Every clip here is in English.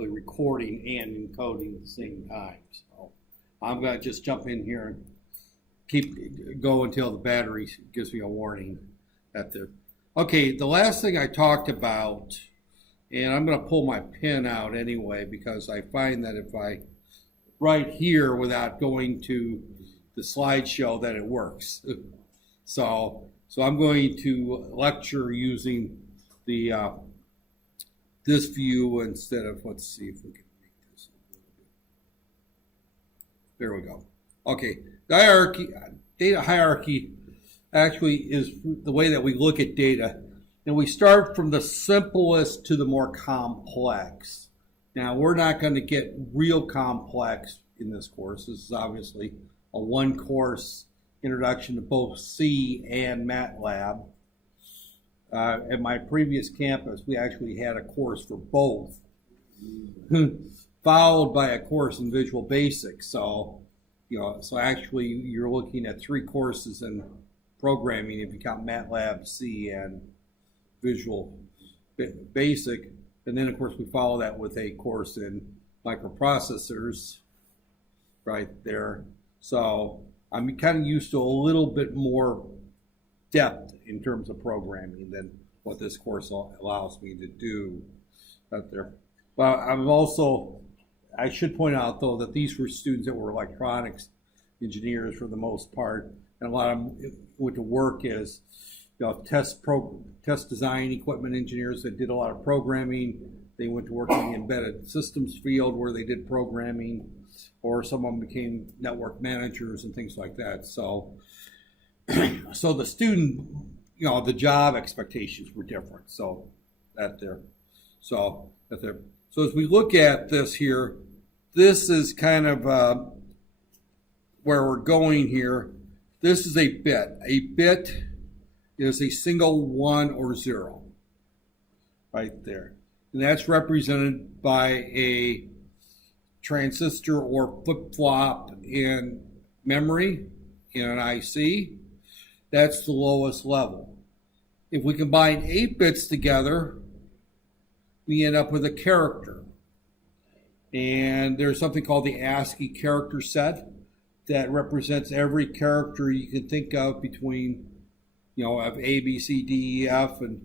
basically recording and encoding at the same time. So I'm going to just jump in here and keep go until the battery gives me a warning at the. Okay, the last thing I talked about, and I'm going to pull my pen out anyway because I find that if I write here without going to the slideshow that it works. So I'm going to lecture using the this view instead of, let's see if we can make this a little bit. There we go. Okay, the hierarchy, data hierarchy actually is the way that we look at data. And we start from the simplest to the more complex. Now, we're not going to get real complex in this course. This is obviously a one-course introduction to both C and MATLAB. At my previous campus, we actually had a course for both, followed by a course in Visual Basic. So, so actually you're looking at 3 courses in programming if you count MATLAB, C, and Visual Basic. And then, of course, we follow that with a course in microprocessors right there. So I'm kind of used to a little bit more depth in terms of programming than what this course allows me to do out there. But I should point out, though, that these were students that were electronics engineers for the most part, and a lot of them went to work as test design equipment engineers that did a lot of programming. They went to work in the embedded systems field where they did programming, or some of them became network managers and things like that. So the student, the job expectations were different. So as we look at this here, this is kind of where we're going here. This is a bit. A bit is a single 1 or 0 right there. And that's represented by a transistor or flip-flop in memory in an IC. That's the lowest level. If we combine 8 bits together, we end up with a character. And there's something called the ASCII character set that represents every character you can think of between, of A, B, C, D, E, F, and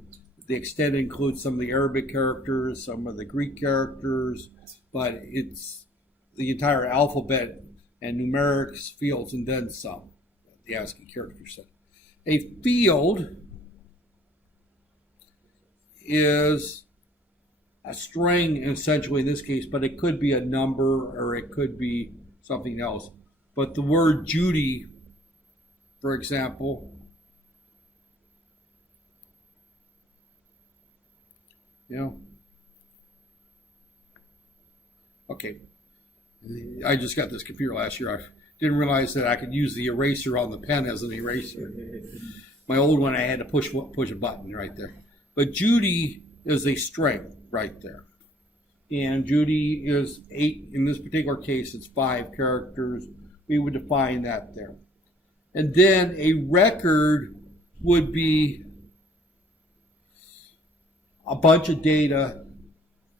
the extent includes some of the Arabic characters, some of the Greek characters, but it's the entire alphabet and numerics, fields, and then some, the ASCII character set. A field is a string, essentially, in this case, but it could be a number or it could be something else. But the word Judy, for example, okay. I just got this computer last year. I didn't realize that I could use the eraser on the pen as an eraser. My old one, I had to push a button right there. But Judy is a string right there. And Judy is 8. In this particular case, it's 5 characters. We would define that there. And then a record would be a bunch of data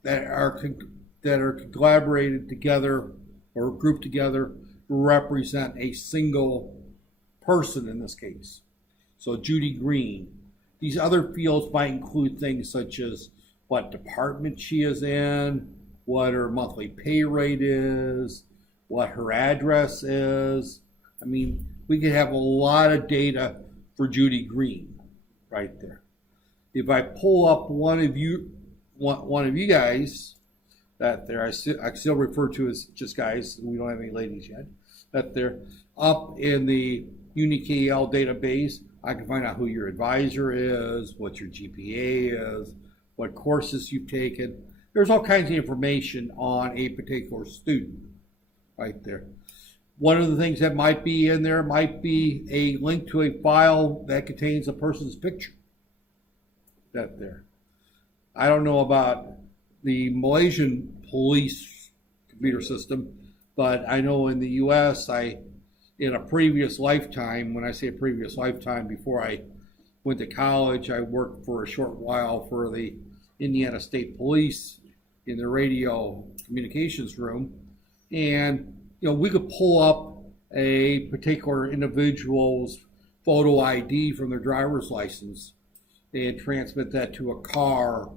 that are collaborated together or grouped together to represent a single person in this case. So Judy Green. These other fields might include things such as what department she is in, what her monthly pay rate is, what her address is. I mean, we could have a lot of data for Judy Green right there. If I pull up one of you guys, that there, I still refer to as just guys, we don't have any ladies yet, that they're up in the UniKL database. I can find out who your advisor is, what your GPA is, what courses you've taken. There's all kinds of information on a particular student right there. One of the things that might be in there might be a link to a file that contains a person's picture. That there. I don't know about the Malaysian police computer system, but I know in the US, in a previous lifetime, when I say a previous lifetime, before I went to college, I worked for a short while for the Indiana State Police in the radio communications room, and we could pull up a particular individual's photo ID from their driver's license and transmit that to a car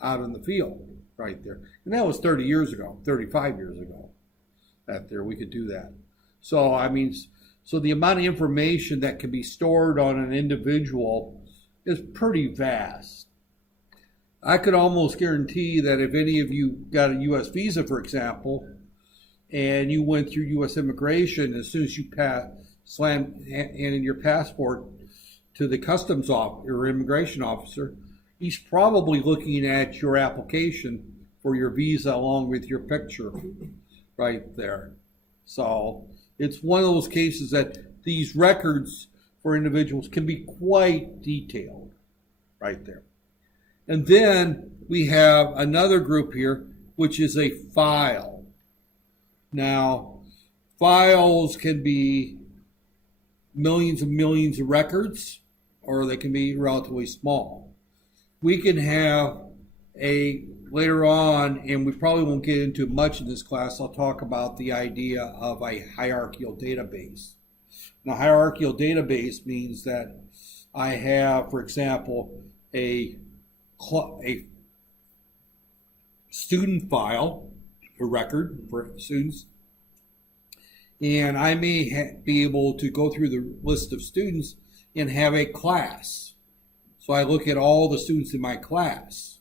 out in the field right there. And that was 30 years ago, 35 years ago. That there, we could do that. So, I mean, so the amount of information that can be stored on an individual is pretty vast. I could almost guarantee that if any of you got a U.S. visa, for example, and you went through U.S. immigration, as soon as you slam in your passport to the customs officer or immigration officer, he's probably looking at your application for your visa along with your picture right there. So it's one of those cases that these records for individuals can be quite detailed right there. And then we have another group here, which is a file. Now, files can be millions and millions of records, or they can be relatively small. We can have later on, and we probably won't get into much in this class, I'll talk about the idea of a hierarchical database. Now, a hierarchical database means that I have, for example, a student file, a record for students, and I may be able to go through the list of students and have a class. So I look at all the students in my class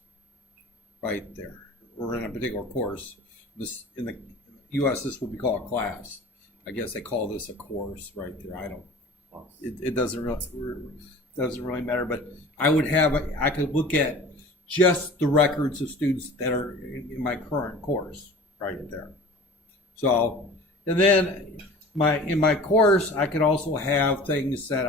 right there, or in a particular course. This in the U.S. this would be called a class. I guess they call this a course right there. I don't. It doesn't really matter. But I could look at just the records of students that are in my current course right there. So, and then in my course, I can also have things that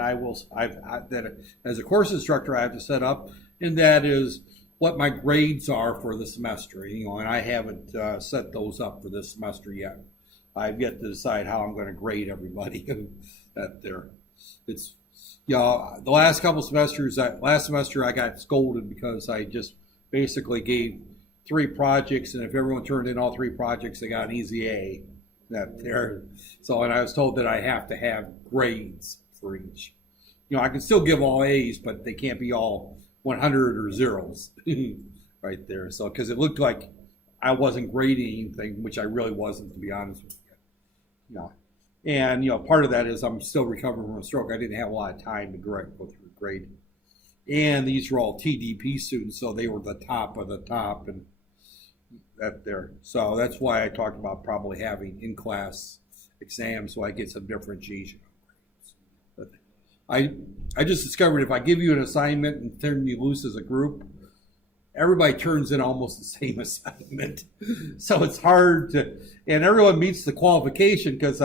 that as a course instructor I have to set up, and that is what my grades are for the semester. And I haven't set those up for this semester yet. I've yet to decide how I'm going to grade everybody. That there, it's the last couple semesters. Last semester I got scolded because I just basically gave 3 projects, and if everyone turned in all 3 projects, they got an easy A. That there. So, and I was told that I have to have grades for each. I can still give all A's, but they can't be all 100 or zeros right there. So, because it looked like I wasn't grading anything, which I really wasn't, to be honest with you. And part of that is I'm still recovering from a stroke. I didn't have a lot of time to go through grade. And these were all TDP students, so they were the top of the top, and that there. So that's why I talked about probably having in-class exams so I get some differentiation. But I just discovered if I give you an assignment and turn you loose as a group, everybody turns in almost the same assignment. So it's hard to, and everyone meets the qualification because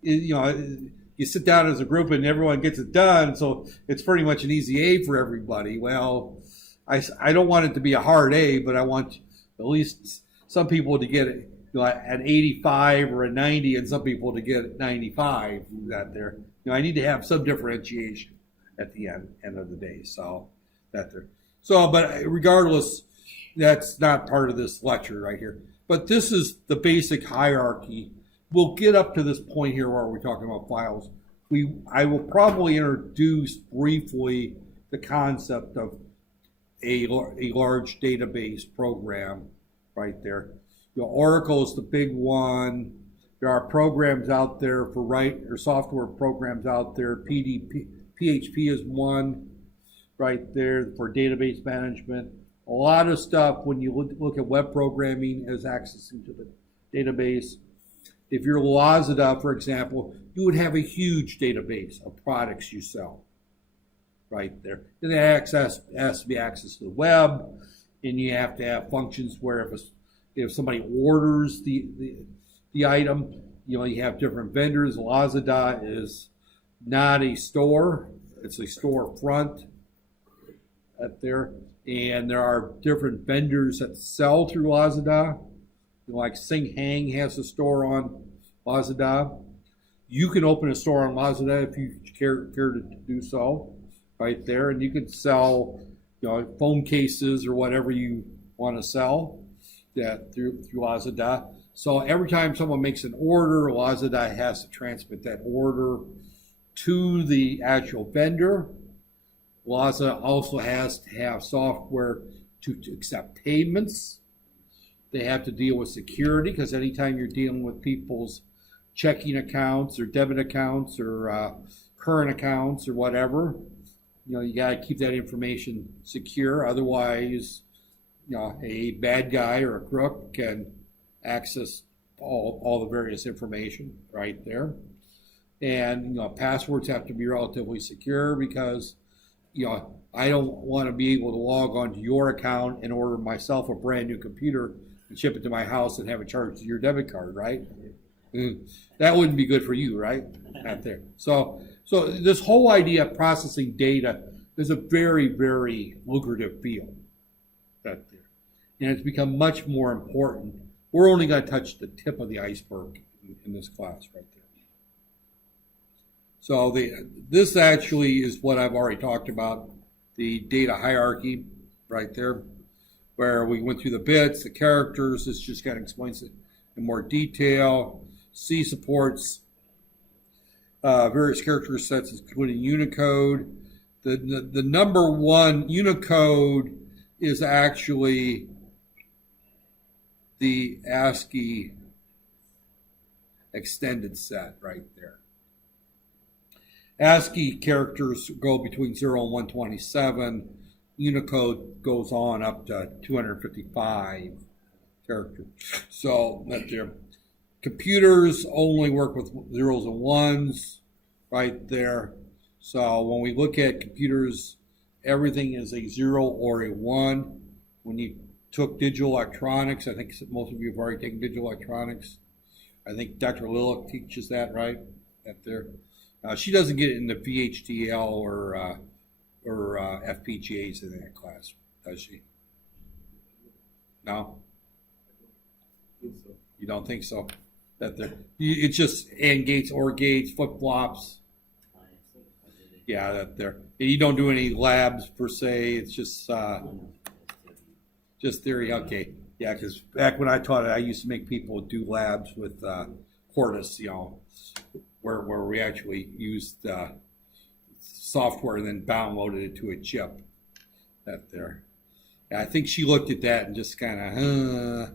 you sit down as a group and everyone gets it done. So it's pretty much an easy A for everybody. Well, I don't want it to be a hard A, but I want at least some people to get it an 85 or a 90, and some people to get 95. That there, I need to have some differentiation at the end of the day. So that there. So, but regardless, that's not part of this lecture right here. But this is the basic hierarchy. We'll get up to this point here where we're talking about files. I will probably introduce briefly the concept of a large database program right there. Oracle is the big one. There are programs out there or software programs out there. PHP is one right there for database management. A lot of stuff when you look at web programming is accessing to the database. If you're Lazada, for example, you would have a huge database of products you sell right there. And it has to be access to the web, and you have to have functions where if somebody orders the item, you have different vendors. Lazada is not a store; it's a storefront up there, and there are different vendors that sell through Lazada. Like Sing Hang has a store on Lazada. You can open a store on Lazada if you care to do so, right there, and you can sell, phone cases or whatever you want to sell. that through Lazada. So every time someone makes an order, Lazada has to transmit that order to the actual vendor. Lazada also has to have software to accept payments. They have to deal with security, because anytime you're dealing with people's checking accounts or debit accounts or current accounts or whatever, you got to keep that information secure. Otherwise, a bad guy or a crook can access all the various information right there. And passwords have to be relatively secure, because I don't want to be able to log onto your account and order myself a brand new computer and ship it to my house and have it charged to your debit card, right? That wouldn't be good for you, right? Not there. So this whole idea of processing data is a very, very lucrative field. Right there. And it's become much more important. We're only going to touch the tip of the iceberg in this class right there. So this actually is what I've already talked about, the data hierarchy right there, where we went through the bits, the characters. This just kind of explains it in more detail. C supports various character sets, including Unicode. The number one, Unicode, is actually the ASCII extended set right there. ASCII characters go between 0 and 127. Unicode goes on up to 255 characters. So that there. Computers only work with zeros and ones right there. So when we look at computers, everything is a 0 or a 1. When you took digital electronics, I think most of you have already taken digital electronics. I think Dr. Lillich teaches that, right? That there. She doesn't get into VHDL or FPGAs in that class, does she? No? You don't think so? That it's just AND gates, OR gates, flip-flops. Yeah, that there. And you don't do any labs per se. It's just theory. Okay. Yeah, because back when I taught it, I used to make people do labs with Quartus, where we actually used software and then downloaded it to a chip. That there. Yeah, I think she looked at that and just kind of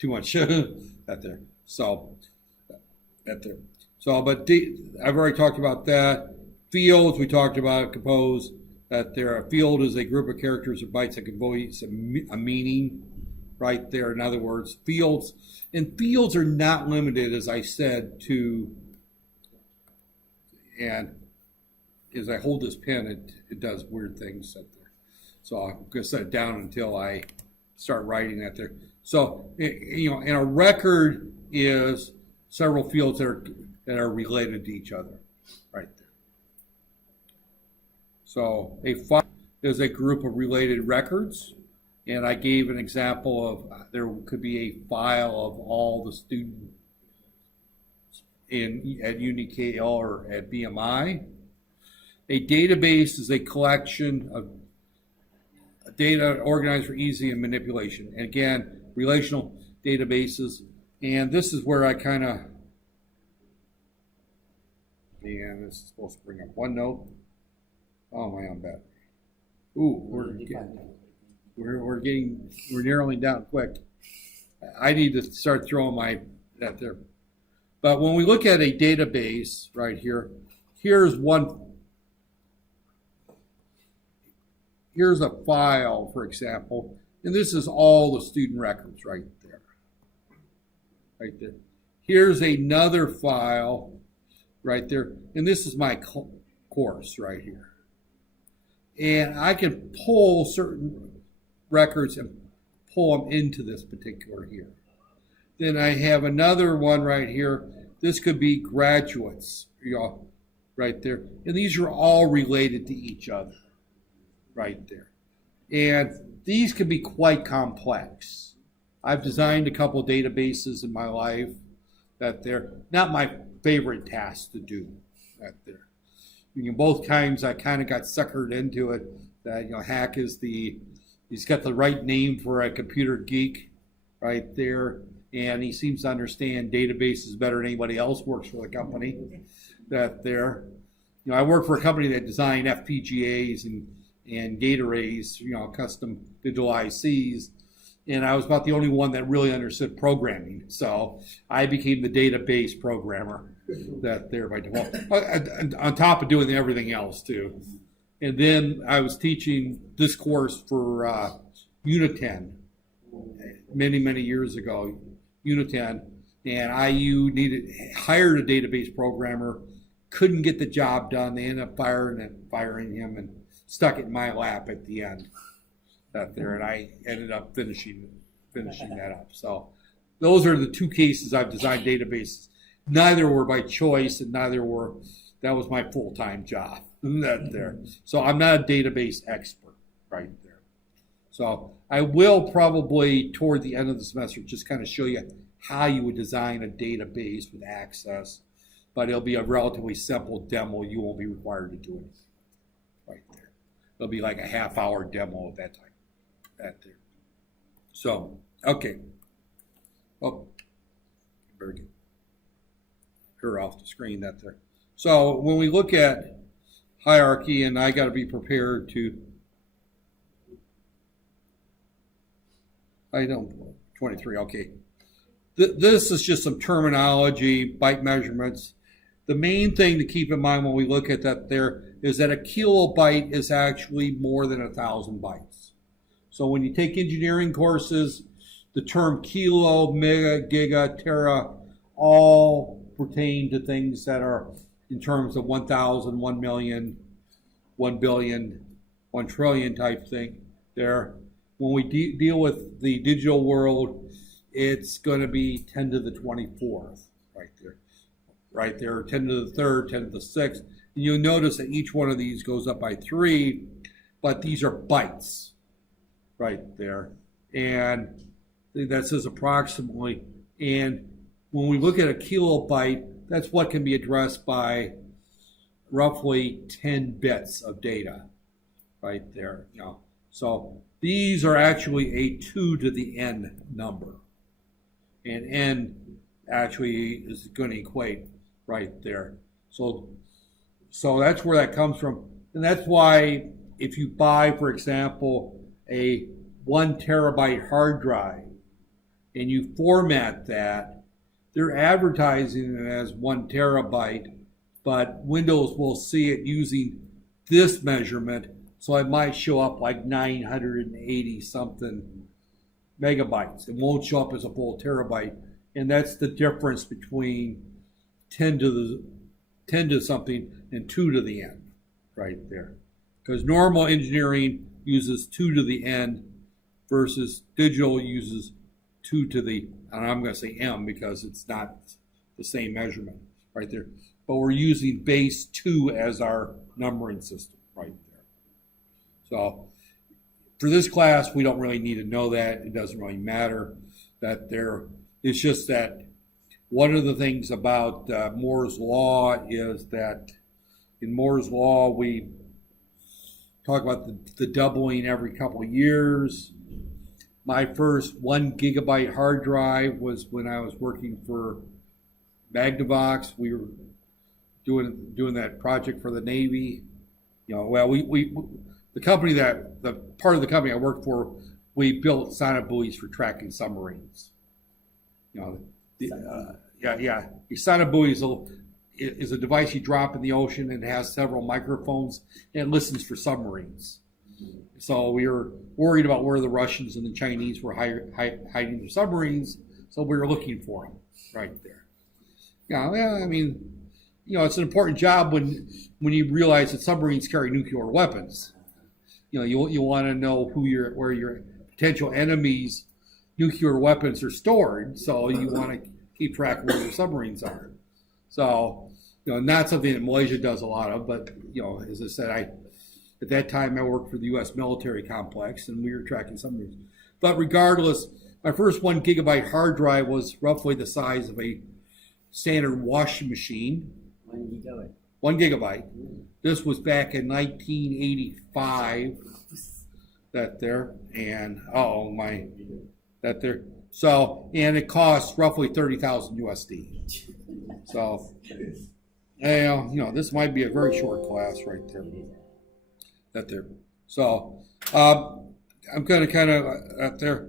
too much. That there. So that there. So, but I've already talked about that. Fields, we talked about compose. That there. A field is a group of characters or bytes that convey a meaning. Right there. In other words, fields are not limited, as I said, to. And as I hold this pen, it does weird things up there. So I'm going to set it down until I start writing that there. So, and a record is several fields that are related to each other, right there. So a file is a group of related records, and I gave an example of there could be a file of all the students at UniKL or at BMI. A database is a collection of data organized for easy manipulation. And again, relational databases. And this is where I kind of, and this is supposed to bring up OneNote. Oh, my own bad. Ooh, we're narrowing down quick. I need to start throwing that there. But when we look at a database right here, here's a file, for example, and this is all the student records right there. Right there. Here's another file right there, and this is my course right here. And I can pull certain records and pull them into this particular here. Then I have another one right here. This could be graduates, right there. And these are all related to each other, right there. And these can be quite complex. I've designed a couple databases in my life that they're not my favorite task to do, right there. Both times I kind of got suckered into it. That Hack is he's got the right name for a computer geek, right there. And he seems to understand databases better than anybody else works for the company. That there, I work for a company that designed FPGAs and gate arrays, custom digital ICs, and I was about the only one that really understood programming. So I became the database programmer that there by default, on top of doing everything else too. And then I was teaching this course for Unit 10 many years ago, Unit 10, and IU hired a database programmer, couldn't get the job done. They ended up firing him and stuck it in my lap at the end. There, and I ended up finishing that up. So those are the two cases I've designed databases. Neither were by choice, and that was my full-time job. There. So I'm not a database expert right there. So I will probably, toward the end of the semester, just kind of show you how you would design a database with access, but it'll be a relatively simple demo. You won't be required to do anything right there. It'll be like a half-hour demo at that time. There. So, okay. Oh, very good. Her off the screen there. So when we look at hierarchy, and I got to be prepared to, 23, okay. This is just some terminology, byte measurements. The main thing to keep in mind when we look at that there is that a kilobyte is actually more than 1,000 bytes. So when you take engineering courses, the term kilo, mega, giga, tera, all pertain to things that are in terms of 1,000, 1 million, 1 billion, 1 trillion type thing there. When we deal with the digital world, it's going to be 10 to the 24th right there, 10 to the 3rd, 10 to the 6th. And you'll notice that each one of these goes up by 3, but these are bytes right there. And that says approximately. And when we look at a kilobyte, that's what can be addressed by roughly 10 bits of data right there. So these are actually a 2 to the n number. And n actually is going to equate right there. So that's where that comes from. And that's why if you buy, for example, a 1 terabyte hard drive and you format that, they're advertising it as 1 terabyte, but Windows will see it using this measurement, so it might show up like 980 something megabytes. It won't show up as a full terabyte, and that's the difference between 10 to something and 2 to the n right there. Because normal engineering uses 2 to the n versus digital uses 2 to the, and I'm going to say m because it's not the same measurement right there. But we're using base 2 as our numbering system right there. So for this class, we don't really need to know that. It doesn't really matter that there. It's just that one of the things about Moore's Law is that in Moore's Law, we talk about the doubling every couple of years. My first 1 gigabyte hard drive was when I was working for Magnavox. We were doing that project for the Navy. The part of the company I worked for, we built sonobuoys for tracking submarines. The sonobuoy is a device you drop in the ocean and it has several microphones and it listens for submarines. So we were worried about where the Russians and the Chinese were hiding their submarines, so we were looking for them right there. It's an important job when you realize that submarines carry nuclear weapons. You want to know where your potential enemies' nuclear weapons are stored, so you want to keep track of where your submarines are. So, not something that Malaysia does a lot of, but, as I said, at that time I worked for the U.S. military complex, and we were tracking submarines. But regardless, my first 1 gigabyte hard drive was roughly the size of a standard washing machine. 1 gigabyte. 1 gigabyte. This was back in 1985. So, and it costs roughly 30,000 USD. So, this might be a very short class right there. That there. So, I'm going to kind of up there.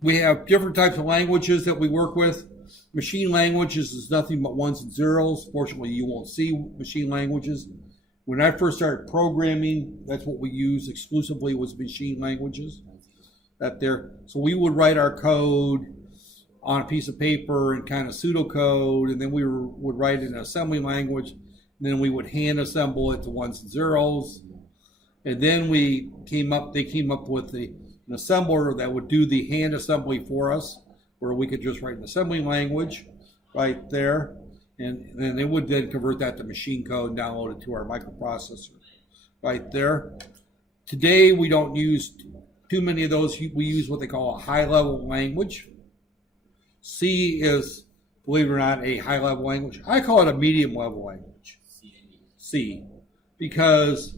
We have different types of languages that we work with. Machine languages is nothing but ones and zeros. Fortunately, you won't see machine languages. When I first started programming, that's what we used exclusively was machine languages. That there. So we would write our code on a piece of paper in kind of pseudocode, and then we would write it in an assembly language, and then we would hand assemble it to ones and zeros. And then they came up with an assembler that would do the hand assembly for us, where we could just write an assembly language right there. And then they would then convert that to machine code and download it to our microprocessor right there. Today, we don't use too many of those. We use what they call a high-level language. C is, believe it or not, a high-level language. I call it a medium-level language. C. Because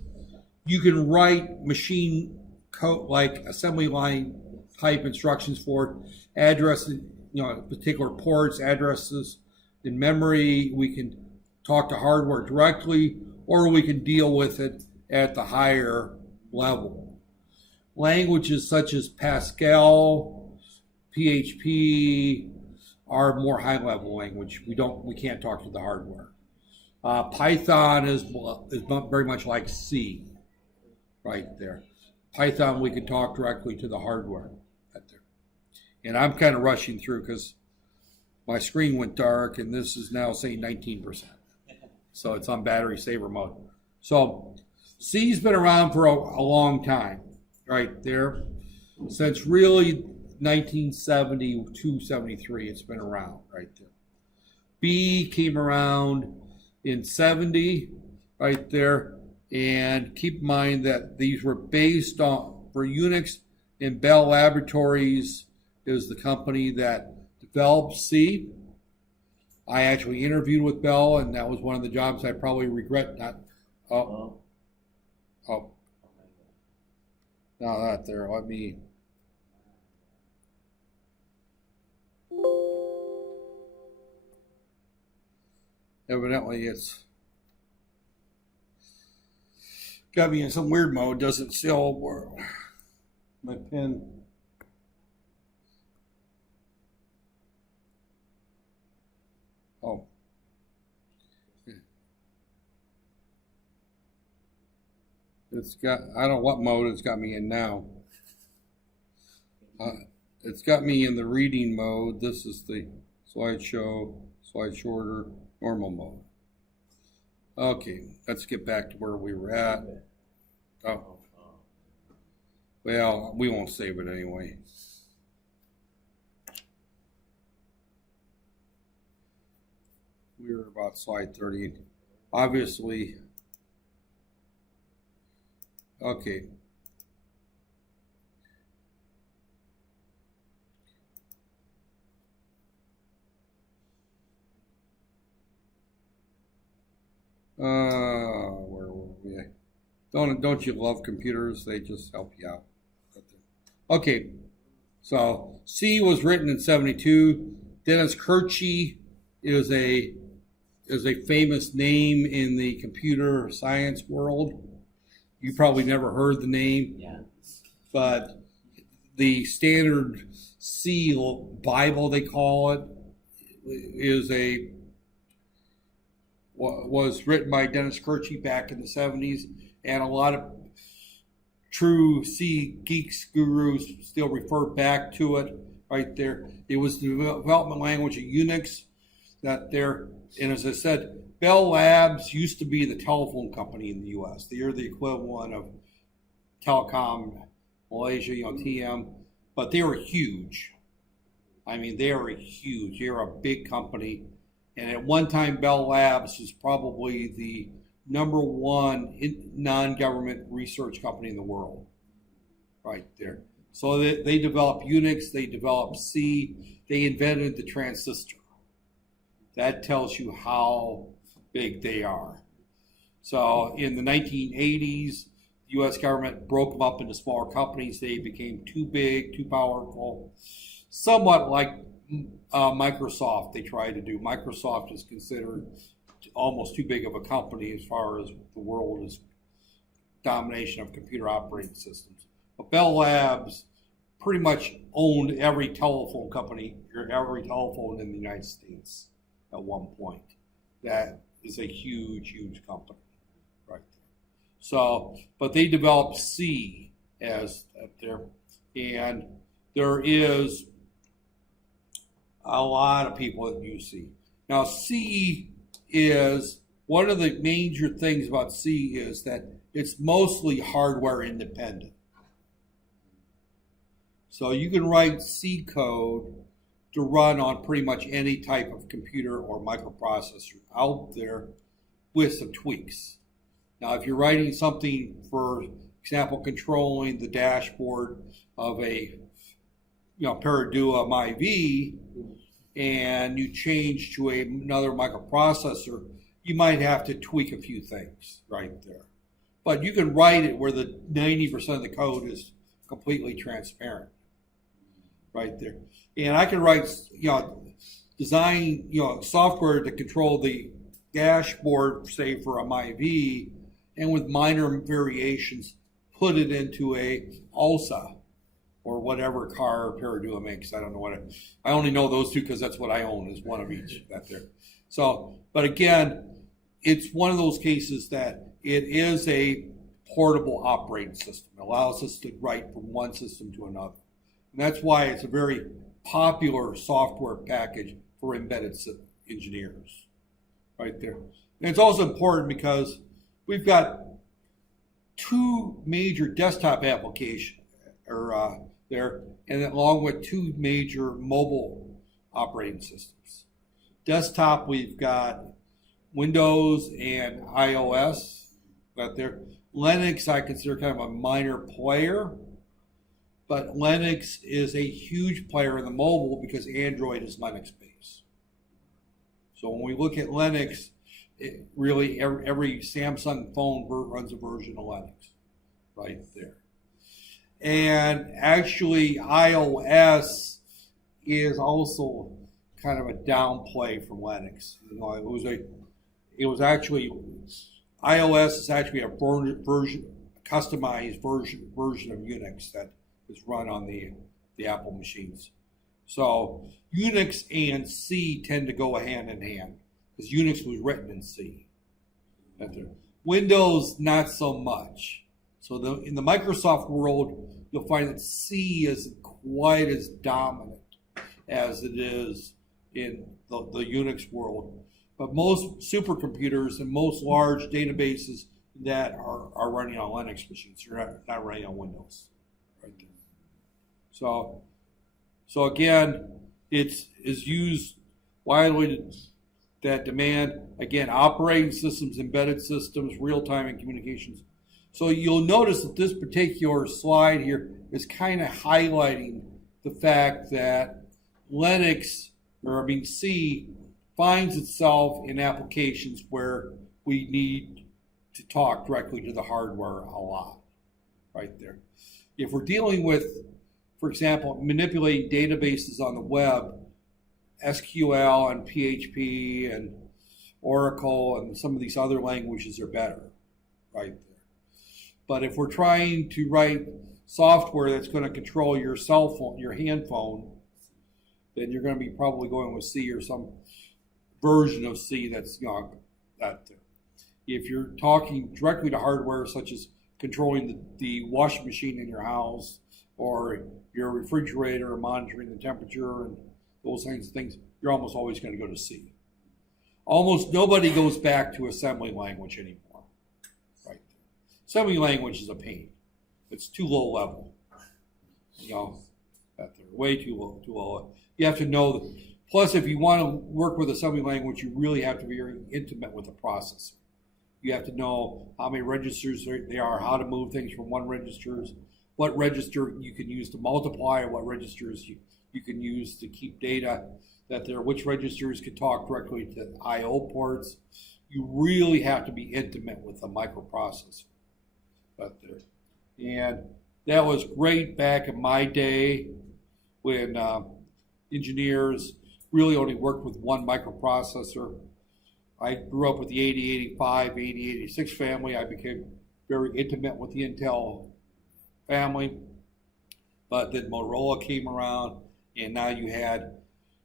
you can write machine code, like assembly line type instructions for addresses, particular ports, addresses in memory. We can talk to hardware directly, or we can deal with it at the higher level. Languages such as Pascal, PHP are more high-level language. We can't talk to the hardware. Python is very much like C, right there. Python, we can talk directly to the hardware. Right there. And I'm kind of rushing through because my screen went dark, and this is now saying 19%. So it's on battery saver mode. So C's been around for a long time, right there. Since really 1972, 73, it's been around, right there. B came around in 70, right there. And keep in mind that these were based on, for Unix, and Bell Laboratories is the company that developed C. I actually interviewed with Bell, and that was one of the jobs I probably regret not. Now that there, let me. Evidently, it's got me in some weird mode. Doesn't still work. My pen. Oh. It's got, I don't know what mode it's got me in now. It's got me in the reading mode. This is the slideshow, slide shorter, normal mode. Okay, let's get back to where we were at. Oh. Well, we won't save it anyway. We were about slide 30. Obviously, okay. Where were we? Don't you love computers? They just help you out. Okay, so C was written in 72. Dennis Kirchie is a famous name in the computer science world. You probably never heard the name, but the standard C Bible, they call it, was written by Dennis Kirchie back in the 70s, and a lot of true C geeks gurus still refer back to it right there. It was the development language of Unix that there, and as I said, Bell Labs used to be the telephone company in the U.S. They are the equivalent of Telecom Malaysia, TM, but they were huge. I mean, they are huge. They're a big company. And at one time, Bell Labs was probably the #1 non-government research company in the world, right there. So they developed Unix, they developed C, they invented the transistor. That tells you how big they are. So in the 1980s, the U.S. government broke them up into smaller companies. They became too big, too powerful. somewhat like Microsoft. They try to do. Microsoft is considered almost too big of a company as far as the world is domination of computer operating systems. But Bell Labs pretty much owned every telephone company or every telephone in the United States at one point. That is a huge, huge company right there. So, but they developed C as up there, and there is a lot of people that use C. Now, C is one of the major things about C is that it's mostly hardware independent. So you can write C code to run on pretty much any type of computer or microprocessor out there with some tweaks. Now, if you're writing something, for example, controlling the dashboard of a Peridua MyV, and you change to another microprocessor, you might have to tweak a few things right there. But you can write it where the 90% of the code is completely transparent right there. And I can write, design, software to control the dashboard, say for a MyV, and with minor variations, put it into a ALSA or whatever car Peridua makes. I don't know what I only know those two because that's what I own, is one of each that there. So, but again, it's one of those cases that it is a portable operating system. It allows us to write from one system to another. And that's why it's a very popular software package for embedded engineers right there. And it's also important because we've got two major desktop applications there, and along with two major mobile operating systems. Desktop, we've got Windows and iOS out there. Linux, I consider kind of a minor player, but Linux is a huge player in the mobile because Android is Linux-based. So when we look at Linux, really every Samsung phone runs a version of Linux right there. And actually, iOS is also kind of a downplay from Linux. iOS is actually a customized version of Unix that is run on the Apple machines. So Unix and C tend to go hand in hand because Unix was written in C. Windows, not so much. So in the Microsoft world, you'll find that C isn't quite as dominant as it is in the Unix world. But most supercomputers and most large databases that are running on Linux machines, you're not running on Windows right there. So again, it's used widely that demand, again, operating systems, embedded systems, real-time and communications. So you'll notice that this particular slide here is kind of highlighting the fact that C finds itself in applications where we need to talk directly to the hardware a lot, right there. If we're dealing with, for example, manipulating databases on the web, SQL and PHP and Oracle and some of these other languages are better, right there. But if we're trying to write software that's going to control your cell phone, your hand phone, then you're going to be probably going with C or some version of C that's that. If you're talking directly to hardware, such as controlling the washing machine in your house or your refrigerator, or monitoring the temperature and those kinds of things, you're almost always going to go to C. Almost nobody goes back to assembly language anymore. Right? Assembly language is a pain. It's too low level. Way too low. You have to know that. Plus, if you want to work with assembly language, you really have to be very intimate with the processor. You have to know how many registers there are, how to move things from one register, what register you can use to multiply, what registers you can use to keep data, which registers can talk directly to I/O ports. You really have to be intimate with the microprocessor. And that was great back in my day when engineers really only worked with one microprocessor. I grew up with the 8085, 8086 family. I became very intimate with the Intel family. But then Motorola came around, and now you had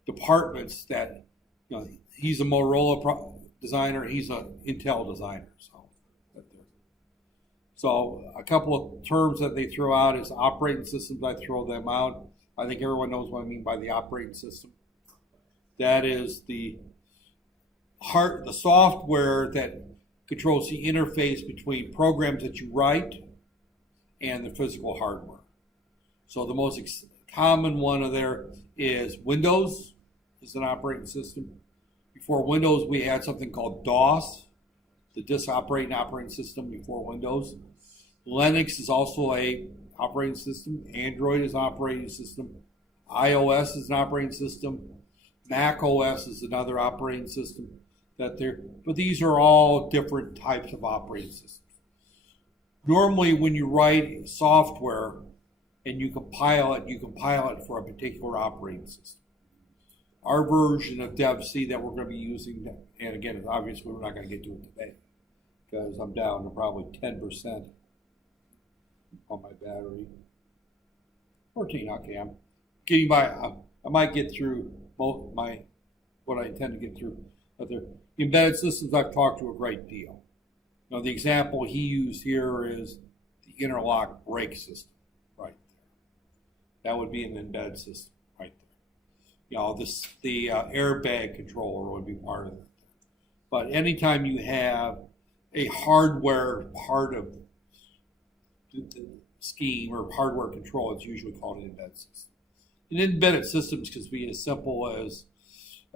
departments that, he's a Motorola designer, he's an Intel designer. So a couple of terms that they throw out is operating systems. I throw them out. I think everyone knows what I mean by the operating system. That is the software that controls the interface between programs that you write and the physical hardware. So the most common one of there is Windows is an operating system. Before Windows, we had something called DOS, the disk operating system before Windows. Linux is also a operating system. Android is an operating system. iOS is an operating system. Mac OS is another operating system. But these are all different types of operating systems. Normally, when you write software and you compile it for a particular operating system. Our version of DevC that we're going to be using, and again, obviously we're not going to get to it today because I'm down to probably 10% on my battery. 14, okay, I'm getting by. I might get through what I intend to get through. But the embedded systems I've talked to a great deal. The example he used here is the interlock brake system, right there. That would be an embedded system, right there. The airbag controller would be part of it. But anytime you have a hardware part of the scheme or hardware control, it's usually called an embedded system. And embedded systems can be as simple as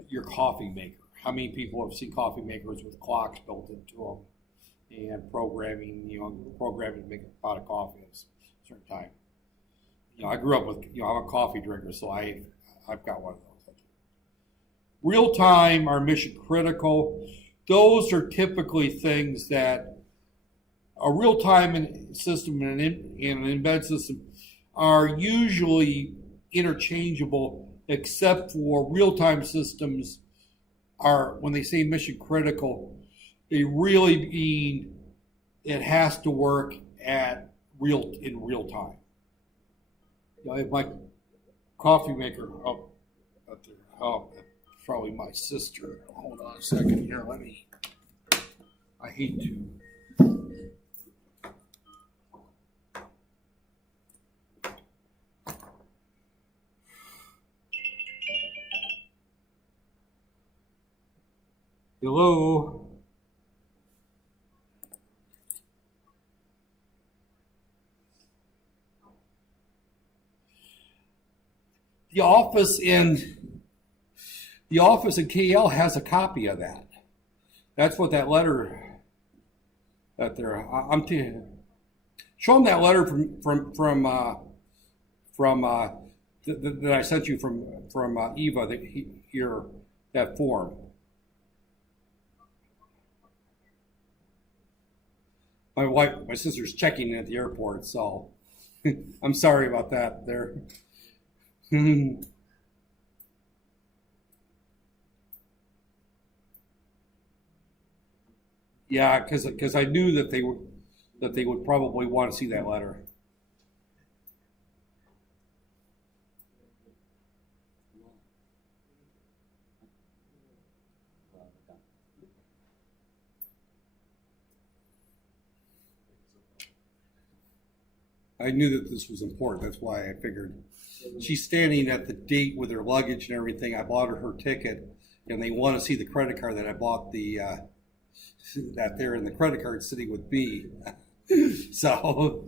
your coffee maker. How many people have seen coffee makers with clocks built into them and programming to make a pot of coffee at a certain time? I grew up with, I'm a coffee drinker, so I've got one of those. Real time are mission critical. Those are typically things that a real time system and an embedded system are usually interchangeable, except for real time systems are, when they say mission critical, they really mean it has to work in real time. I have my coffee maker up there. Oh, that's probably my sister. Hold on a second here. I hate to. Hello. The office in KL has a copy of that. That's what that letter that there. Show them that letter that I sent you from Eva. That form. My sister's checking in at the airport, so I'm sorry about that there. Yeah, because I knew that they would probably want to see that letter. I knew that this was important. That's why I figured. She's standing at the gate with her luggage and everything. I bought her ticket, and they want to see the credit card that I bought that there, and the credit card sitting with B. So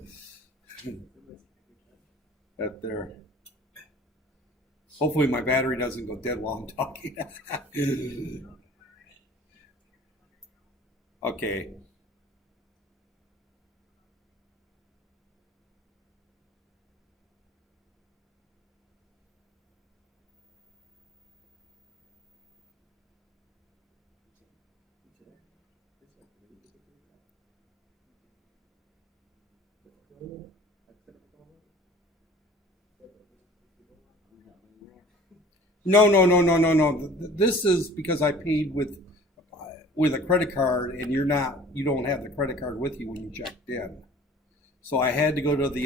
that there. Hopefully my battery doesn't go dead while I'm talking. Okay. No, no, no, no, no, no. This is because I paid with a credit card, and you don't have the credit card with you when you checked in. So I had to go to the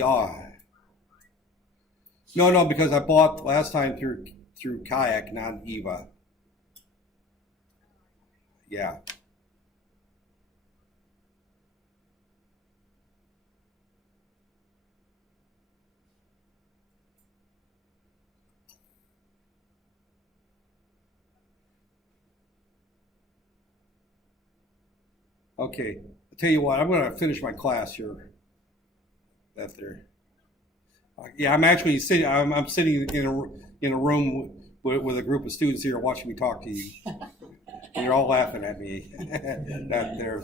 no, because I bought last time through Kayak, not Eva. Yeah. Okay. I'll tell you what, I'm going to finish my class here. That there. Yeah, I'm actually sitting. I'm sitting in a room with a group of students here watching me talk to you. And you're all laughing at me. That there.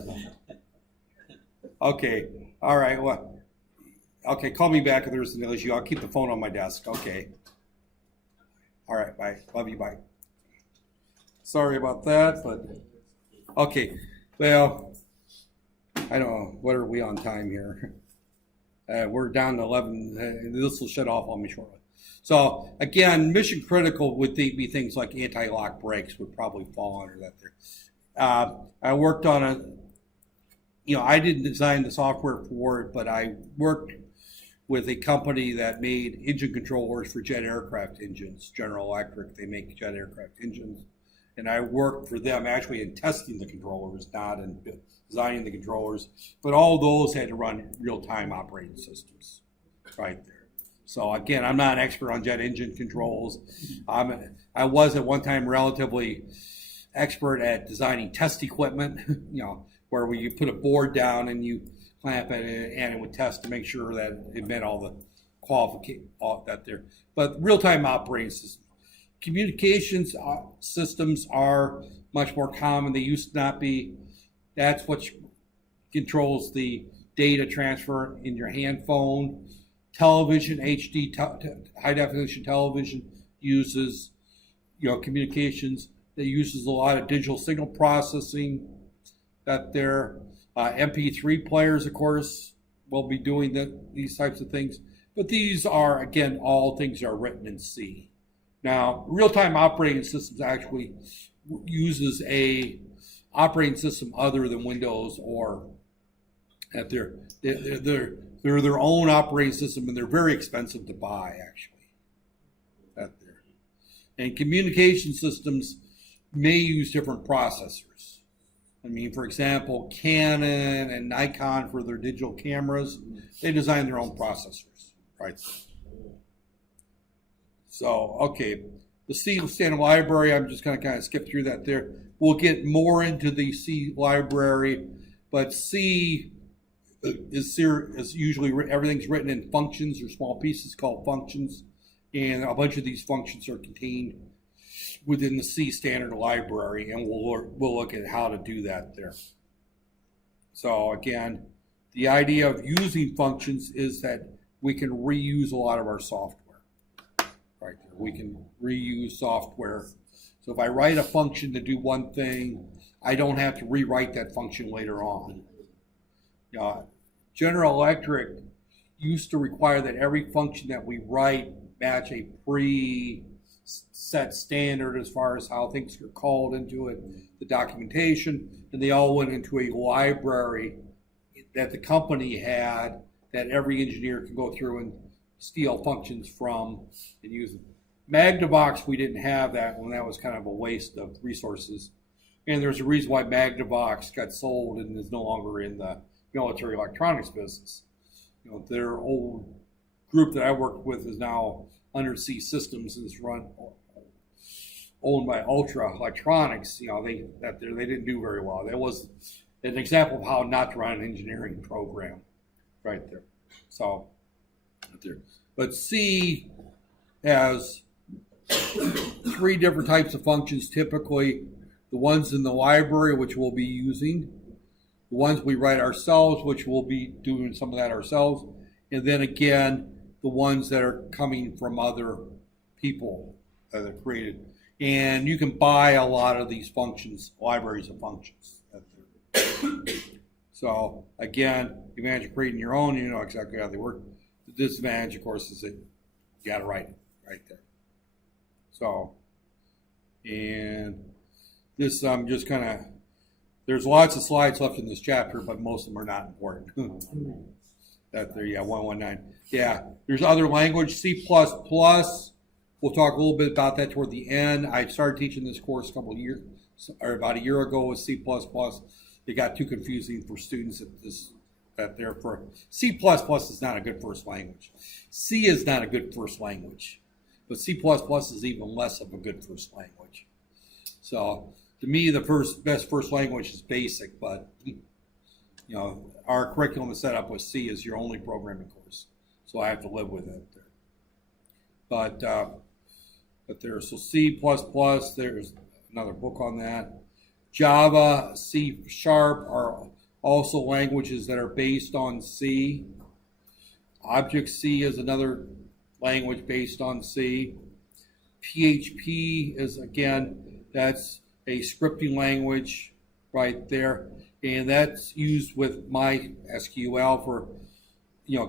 Okay. All right. Well. Okay. Call me back if there's an issue. I'll keep the phone on my desk. Okay. All right. Bye. Love you. Bye. Sorry about that, but okay. Well, I don't know. What are we on time here? We're down to 11. This will shut off on me shortly. So again, mission critical would be things like anti-lock brakes would probably fall under that there. I worked on I didn't design the software for it, but I worked with a company that made engine controllers for jet aircraft engines, General Electric. They make jet aircraft engines. And I worked for them actually in testing the controllers, not in designing the controllers. But all those had to run real-time operating systems right there. So again, I'm not an expert on jet engine controls. I was at one time relatively expert at designing test equipment, where you put a board down and you clamp it and it would test to make sure that it met all the qualifications that there. But real-time operating systems. Communications systems are much more common. They used to not be. That's what controls the data transfer in your hand phone. Television, HD, high definition television uses, communications. That uses a lot of digital signal processing. That there, MP3 players, of course, will be doing these types of things. But these are, again, all things that are written in C. Now, real-time operating systems actually uses a operating system other than Windows, or that they're their own operating system, and they're very expensive to buy actually. That there, and communication systems may use different processors. I mean, for example, Canon and Nikon for their digital cameras, they design their own processors, right? So, okay, the C standard library, I'm just going to kind of skip through that there. We'll get more into the C library, but C is usually, everything's written in functions or small pieces called functions, and a bunch of these functions are contained within the C standard library, and we'll look at how to do that there. So again, the idea of using functions is that we can reuse a lot of our software. Right there. We can reuse software. So if I write a function to do one thing, I don't have to rewrite that function later on. General Electric used to require that every function that we write match a pre-set standard as far as how things are called into it, the documentation, and they all went into a library that the company had that every engineer could go through and steal functions from and use them. Magnavox, we didn't have that one. That was kind of a waste of resources. And there's a reason why Magnavox got sold and is no longer in the military electronics business. Their old group that I worked with is now Undersea Systems and is owned by Ultra Electronics. They didn't do very well. That was an example of how not to run an engineering program, right there. So. But C has 3 different types of functions typically. The ones in the library, which we'll be using. The ones we write ourselves, which we'll be doing some of that ourselves. And then again, the ones that are coming from other people that are created. And you can buy a lot of these functions, libraries of functions. So again, you manage creating your own, you know exactly how they work. The disadvantage, of course, is that you got to write it right there. So, And this, I'm just kind of, there's lots of slides left in this chapter, but most of them are not important. That there, yeah, 119. Yeah, there's other language, C++. We'll talk a little bit about that toward the end. I started teaching this course a couple of years, or about a year ago with C++. It got too confusing for students that they're for C++ is not a good first language. C is not a good first language, but C++ is even less of a good first language. So to me, the best first language is BASIC, but you know, our curriculum is set up with C as your only programming course, so I have to live with it there. But there's so C++. There's another book on that. Java, C# are also languages that are based on C. Object-C is another language based on C. PHP is, again, that's a scripting language right there, and that's used with MySQL for, you know,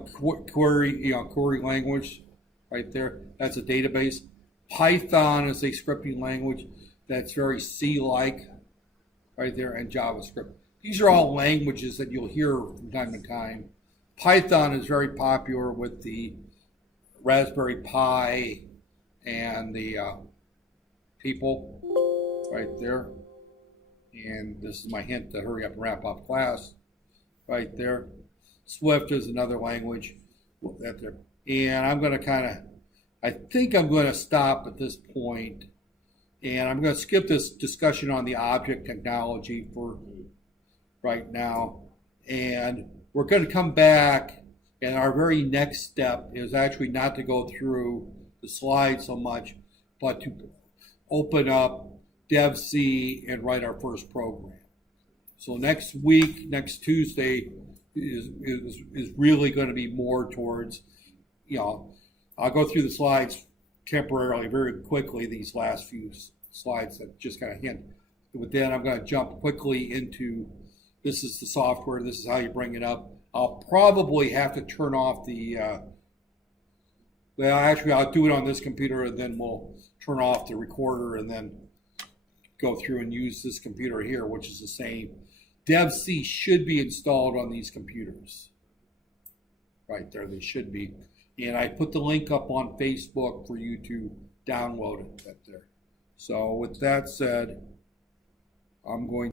query language right there. That's a database. Python is a scripting language that's very C-like right there, and JavaScript. These are all languages that you'll hear from time to time. Python is very popular with the Raspberry Pi and the people right there. And this is my hint to hurry up and wrap up class right there. Swift is another language that there. And I'm going to I think I'm going to stop at this point, and I'm going to skip this discussion on the object technology for right now. And we're going to come back, and our very next step is actually not to go through the slides so much, but to open up Dev-C and write our first program. So next week, next Tuesday, is really going to be more towards, you know, I'll go through the slides temporarily, very quickly, these last few slides that just kind of hint. But then I'm going to jump quickly into, this is the software, this is how you bring it up. I'll probably have to turn off the, well, actually, I'll do it on this computer, and then we'll turn off the recorder and then go through and use this computer here, which is the same. Dev-C should be installed on these computers. Right there, they should be. And I put the link up on Facebook for you to download it right there. So with that said, I'm going